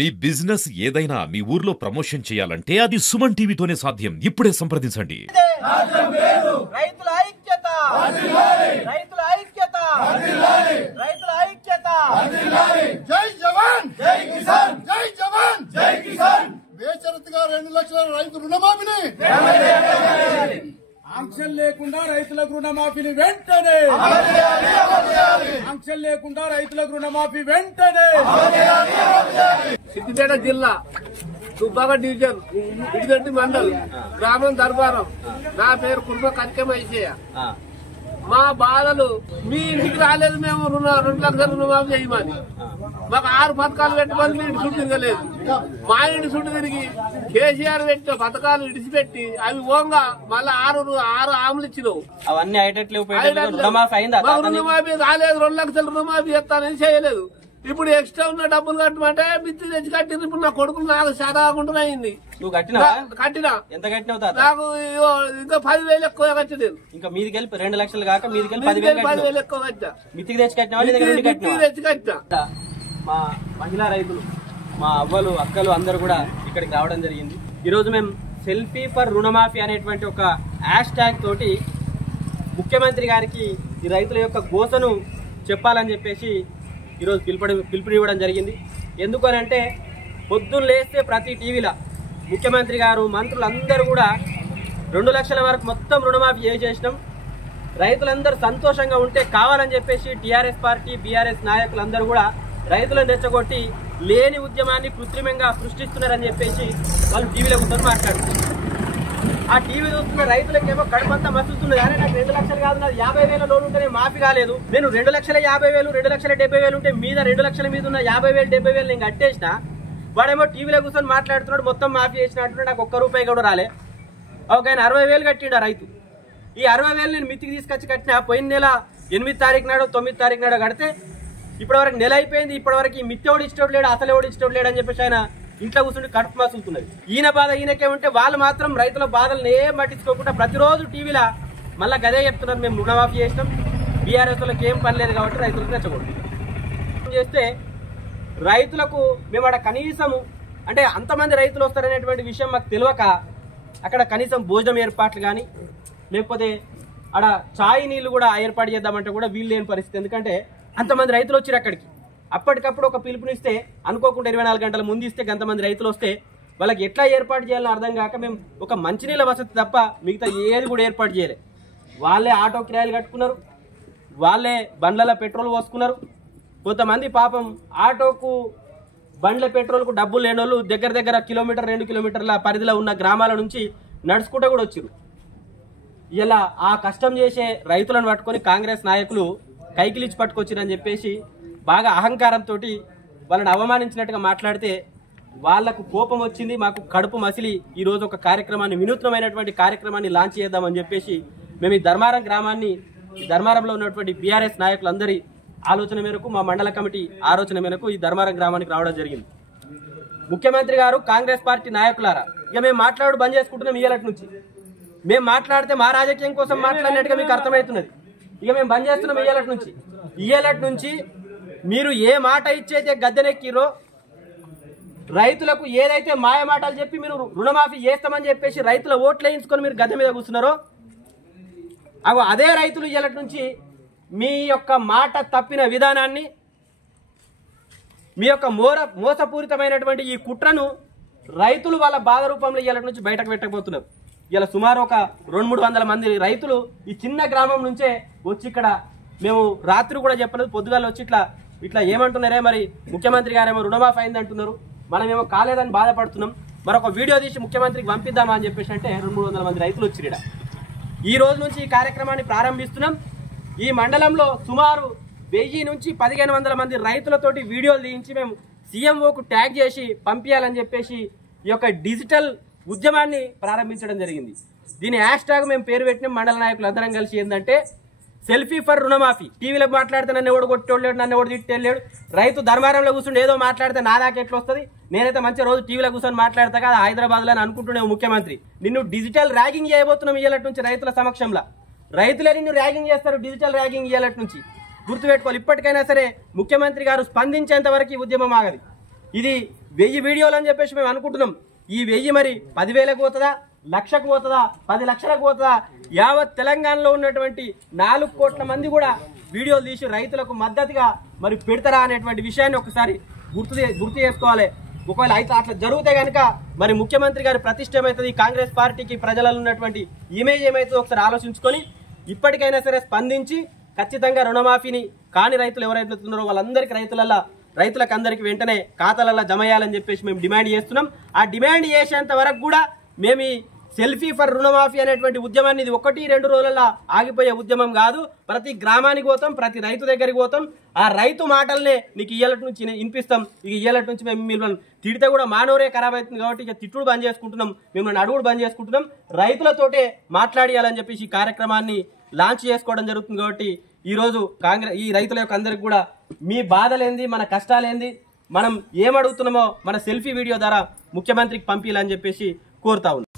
మీ business ఏదైనా మీ ఊర్లో promotion చేయాలంటే అది సుమన్ టీవీతోనే సాధ్యం. ఇప్పుడే సంప్రదించండి. రైతుల ఐక్యత, రైతుల ఐక్యత, రైతుల ఐక్యత. జై జవాన్ జై కిసాన్, జై జవాన్ జై కిసాన్. బేషరతుగా 2 లక్షల రైతు రుణమాఫీని ఆంక్షలు లేకుండా రైతులకు రుణమాఫీని వెంటనే, ఆంక్షలు లేకుండా రైతులకు రుణమాఫీ వెంటనే. సిద్దిపేట జిల్లా దుబ్బాక డివిజన్ ఇడిగడ్డి మండల్ గ్రామం దర్బారం. నా పేరు కుర్మ కనకం ఐసయ్య. మా బాధలు మీ ఇంటికి రాలేదు, మేము 2 లక్షల రుణమాఫీ చేయమని మాకు 6 పథకాలు పెట్టమని మీ ఇంటి చుట్టూ తిరగలేదు. మా ఇంటి చుట్టూ తిరిగి కేసీఆర్ పెట్టిన పథకాలు ఇడిచిపెట్టి అవి ఓంగా మళ్ళీ 6 ఆములు ఇచ్చినావు. అవన్నీ రుణమాఫీ రాలేదు. 2 లక్షల రుణమాఫీ చేస్తానని చేయలేదు. ఇప్పుడు ఎక్స్ట్రా ఉన్న డబ్బులు కట్టమంటే మిత్తి తెచ్చి కట్టింది. ఇప్పుడు నా కొడుకులు నాకు శాతకుండా అయింది. నువ్వు కట్టినా? ఎంత కట్టినావు? నాకు ఇంకా 10,000 ఎక్కువ కట్టలేదు. ఇంకా మీదికి వెళ్ళి 2 లక్షలు కాక మీదికి వెళ్ళి 10,000 ఎక్కువ కట్టా. మిత్తికి తెచ్చి కట్టినా? తెచ్చి కట్టా. మా మహిళా రైతులు, మా అవ్వలు అక్కలు అందరూ కూడా ఇక్కడికి రావడం జరిగింది. ఈరోజు మేము సెల్ఫీ ఫర్ రుణమాఫీ అనేటువంటి ఒక హ్యాష్ ట్యాగ్ తోటి ముఖ్యమంత్రి గారికి ఈ రైతుల యొక్క గోసను చెప్పాలని చెప్పేసి ఈరోజు పిలుపునివ్వడం జరిగింది. ఎందుకు అని అంటే పొద్దున్న లేస్తే ప్రతి టీవీలో ముఖ్యమంత్రి గారు మంత్రులు అందరూ కూడా 2 లక్షల వరకు మొత్తం రుణమాఫీ చేసినాం, రైతులందరూ సంతోషంగా ఉంటే కావాలని చెప్పేసి టీఆర్ఎస్ పార్టీ బీఆర్ఎస్ నాయకులందరూ కూడా రైతులను రెచ్చగొట్టి లేని ఉద్యమాన్ని కృత్రిమంగా సృష్టిస్తున్నారని చెప్పేసి వాళ్ళు టీవీలో కూర్చొని మాట్లాడుతున్నారు. ఆ టీవీ చూస్తున్న రైతులకేమో కడుపంతా మసులుతున్నది. అరే నాకు 2 లక్షలు కాదు, నాది 50,000 లోన్ ఉంటేనే మాఫీ కాలేదు, నేను 2,50,000 2,70,000 ఉంటే మీద 2 లక్షల మీద ఉన్న 50,000 70,000 నేను కట్టేసిన. వాడేమో టీవీలో కూర్చొని మాట్లాడుతున్నాడు, మొత్తం మాఫీ చేసినట్టు నాకు 1 రూపాయి కూడా రాలే. ఒక ఆయన 60,000 కట్టిండు ఆ రైతు. ఈ 60,000 నేను మిత్తికి తీసుకొచ్చి కట్టినా. పోయిన నెల 8 తారీఖు నాడు 9 తారీఖు నాడు కడితే ఇప్పటివరకు నెల అయిపోయింది. ఇప్పటివరకు ఈ మిత్తి ఎవడు ఇష్టం లేడు, అసలు ఎవడు ఇష్టం లేడు అని చెప్పేసి ఆయన ఇంట్లో కూర్చుంటే కడుపు మసులుతున్నది. ఈయన బాధ ఈయనకే ఉంటే వాళ్ళు మాత్రం రైతుల బాధలను ఏం పట్టించుకోకుండా ప్రతిరోజు టీవీలో మళ్ళా గదే చెప్తున్నారు, మేము రుణమాఫీ చేసినాం, బీఆర్ఎస్ వాళ్ళకి ఏం పని లేదు కాబట్టి రైతులకు రెచ్చగొట్టు చేస్తే రైతులకు మేము అక్కడ కనీసం అంటే అంతమంది రైతులు వస్తారనేటువంటి విషయం మాకు తెలియక అక్కడ కనీసం భోజనం ఏర్పాట్లు కానీ లేకపోతే అక్కడ ఛాయ్ నీళ్లు కూడా ఏర్పాటు చేద్దామంటే కూడా వీలు లేని పరిస్థితి. ఎందుకంటే అంతమంది రైతులు వచ్చారు అక్కడికి. అప్పటికప్పుడు ఒక పిలుపునిస్తే అనుకోకుండా 24 గంటల ముందు ఇస్తే అంతమంది రైతులు వస్తే వాళ్ళకి ఎట్లా ఏర్పాటు చేయాలో అర్థం కాక మేము ఒక మంచినీళ్ళ వసతి తప్ప మిగతా ఏది కూడా ఏర్పాటు చేయలే. వాళ్ళే ఆటో కిరాయిలు కట్టుకున్నారు, వాళ్ళే బండ్ల పెట్రోల్ పోసుకున్నారు. కొంతమంది పాపం ఆటోకు బండ్ల పెట్రోల్కు డబ్బులు లేని వాళ్ళు దగ్గర కిలోమీటర్ 2 కిలోమీటర్ల పరిధిలో ఉన్న గ్రామాల నుంచి నడుచుకుంటూ కూడా వచ్చారు. ఇలా ఆ కష్టం చేసే రైతులను పట్టుకొని కాంగ్రెస్ నాయకులు కైకిలిచ్చి పట్టుకొచ్చిరని చెప్పేసి బాగా అహంకారంతో వాళ్ళని అవమానించినట్టుగా మాట్లాడితే వాళ్లకు కోపం వచ్చింది. మాకు కడుపు మసిలి ఈ రోజు ఒక కార్యక్రమాన్ని, వినూత్నమైనటువంటి కార్యక్రమాన్ని లాంచ్ చేద్దామని చెప్పేసి మేము ఈ ధర్మారం గ్రామాన్ని, ఈ ధర్మారంలో ఉన్నటువంటి బీఆర్ఎస్ నాయకులందరి ఆలోచన మేరకు, మా మండల కమిటీ ఆలోచన మేరకు ఈ ధర్మారం గ్రామానికి రావడం జరిగింది. ముఖ్యమంత్రి గారు, కాంగ్రెస్ పార్టీ నాయకులారా, ఇక మేము మాట్లాడు బంద్ చేసుకుంటున్నాం. ఇయ్యాలటి నుంచి మేము మాట్లాడితే మా రాజకీయం కోసం మాట్లాడినట్టుగా మీకు అర్థమవుతున్నది. ఇక మేము బంద్ చేస్తున్నాం. ఇయ్యాలటి నుంచి మీరు ఏ మాట ఇచ్చైతే గద్దెనెక్కిరో, రైతులకు ఏదైతే మాయ మాటలు చెప్పి మీరు రుణమాఫీ చేస్తామని చెప్పేసి రైతుల ఓట్లు వేయించుకొని మీరు గద్దె మీద కూర్చున్నారో అదే రైతులు ఇయ్యాలటి నుంచి మీ యొక్క మాట తప్పిన విధానాన్ని, మీ యొక్క మోసపూరితమైనటువంటి ఈ కుట్రను రైతులు వాళ్ళ బాధ రూపంలో ఇయ్యాలటి నుంచి బయటకు పెట్టకపోతున్నారు. ఇలా సుమారు ఒక 200-300 మంది రైతులు ఈ చిన్న గ్రామం నుంచే వచ్చి ఇక్కడ, మేము రాత్రి కూడా చెప్పలేదు, పొద్దుగాల వచ్చి ఇట్లా ఏమంటున్నారే, మరి ముఖ్యమంత్రి గారేమో రుణమాఫీ అయింది అంటున్నారు, మనమేమో కాలేదని బాధపడుతున్నాం, మరొక వీడియో తీసి ముఖ్యమంత్రికి పంపిద్దామా అని చెప్పేసి అంటే 200-300 మంది రైతులు వచ్చిరిడ. ఈ రోజు నుంచి ఈ కార్యక్రమాన్ని ప్రారంభిస్తున్నాం. ఈ మండలంలో సుమారు 1000 నుంచి 1500 మంది రైతులతోటి వీడియోలు తీయించి మేము సీఎంఓకు ట్యాగ్ చేసి పంపించాలని చెప్పేసి ఈ యొక్క డిజిటల్ ఉద్యమాన్ని ప్రారంభించడం జరిగింది. దీని హ్యాష్ ట్యాగ్ మేము పేరు పెట్టిన మండల నాయకులు అందరం కలిసి ఏంటంటే సెల్ఫీ ఫర్ రుణమాఫీ. టీవీలో మాట్లాడితే నన్ను ఎవడు కొట్టేవాడు, నన్ను ఎవడు తిట్టేళ్ళాడు, రైతు ధర్మారంలో కూర్చుంటే ఏదో మాట్లాడితే నా దాకా ఎట్లా వస్తుంది, నేనైతే మంచి రోజు టీవీలో కూర్చొని మాట్లాడతా కదా హైదరాబాద్లో అని అనుకుంటున్నావు ముఖ్యమంత్రి. నిన్ను డిజిటల్ ర్యాగింగ్ చేయబోతున్నాం ఇయ్యాలటి నుంచి రైతుల సమక్షంలో. రైతులే నిన్ను ర్యాగింగ్ చేస్తారు, డిజిటల్ ర్యాగింగ్ ఇయ్యాలటి నుంచి గుర్తుపెట్టుకోవాలి. ఇప్పటికైనా సరే ముఖ్యమంత్రి గారు స్పందించేంత వరకు ఉద్యమం ఆగది. ఇది 1000 వీడియోలు అని చెప్పేసి మేము అనుకుంటున్నాం. ఈ 1000 మరి 10,000కు పోతుందా, 1,00,000కు పోతుందా, 10 లక్షలకు పోతుందా? యావత్ తెలంగాణలో ఉన్నటువంటి 4 కోట్ల మంది కూడా వీడియోలు తీసి రైతులకు మద్దతుగా మరి పెడతారా అనేటువంటి విషయాన్ని ఒకసారి గుర్తు చేసుకోవాలి. ఒకవేళ అయితే అట్లా జరిగితే కనుక మరి ముఖ్యమంత్రి గారి ప్రతిష్ట ఏమవుతుంది, కాంగ్రెస్ పార్టీకి ప్రజలలో ఉన్నటువంటి ఇమేజ్ ఏమవుతుందో ఒకసారి ఆలోచించుకొని ఇప్పటికైనా సరే స్పందించి ఖచ్చితంగా రుణమాఫీని కాని రైతులు ఎవరైతే ఉన్నారో వాళ్ళందరికీ రైతులకు అందరికీ వెంటనే ఖాతాలలో జమ చేయాలని చెప్పేసి మేము డిమాండ్ చేస్తున్నాం. ఆ డిమాండ్ చేసేంత వరకు కూడా మేము ఈ సెల్ఫీ ఫర్ రుణమాఫీ అనేటువంటి ఉద్యమాన్ని ఇది 1-2 రోజులలో ఆగిపోయే ఉద్యమం కాదు. ప్రతి గ్రామానికి పోతాం, ప్రతి రైతు దగ్గరికి పోతాం. ఆ రైతు మాటలనే నీకు ఇయ్యాలటి నుంచి వినిపిస్తాం. ఇక ఇయ్యాలటి నుంచి మేము మిమ్మల్ని తిడితే కూడా మానవరే ఖరాబ్ అవుతుంది కాబట్టి ఇక తిట్టుడు బంద్ చేసుకుంటున్నాం, మిమ్మల్ని అడుగుడు బంద్ చేసుకుంటున్నాం. రైతులతోటే మాట్లాడియాలని చెప్పేసి ఈ కార్యక్రమాన్ని లాంచ్ చేసుకోవడం జరుగుతుంది. కాబట్టి ఈ రైతుల యొక్క అందరికి కూడా మీ బాధలేంది, మన కష్టాలేంది, మనం ఏమడుగుతున్నామో మన సెల్ఫీ వీడియో ద్వారా ముఖ్యమంత్రికి పంపించాలని చెప్పేసి కోరుతా ఉన్నాం.